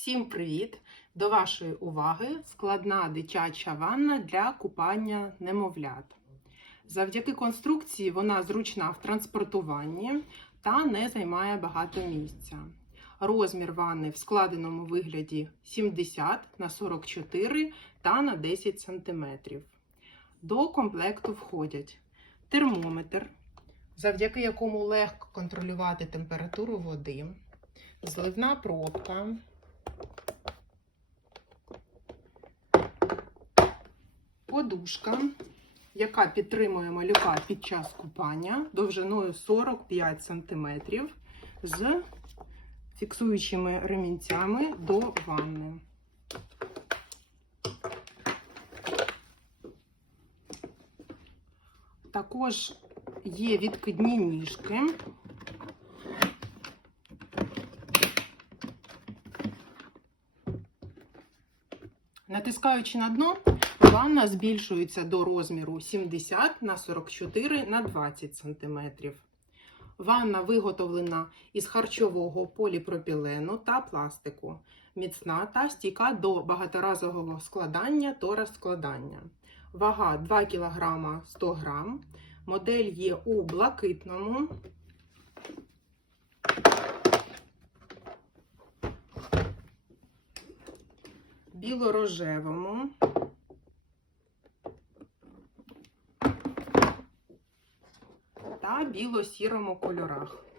Всім привіт! До вашої уваги складна дитяча ванна для купання немовлят. Завдяки конструкції вона зручна в транспортуванні та не займає багато місця. Розмір ванни в складеному вигляді 70 на 44 та на 10 см. До комплекту входять термометр, завдяки якому легко контролювати температуру води, зливна пробка, подушка, яка підтримує малюка під час купання довжиною 45 см з фіксуючими ремінцями до ванни. Також є відкидні ніжки. Натискаючи на дно, ванна збільшується до розміру 70 на 44 на 20 см. Ванна виготовлена із харчового поліпропілену та пластику, міцна та стійка до багаторазового складання та розкладання. Вага 2 кг 100 г. Модель є у блакитному, біло-рожевому, та біло-сірому кольорах.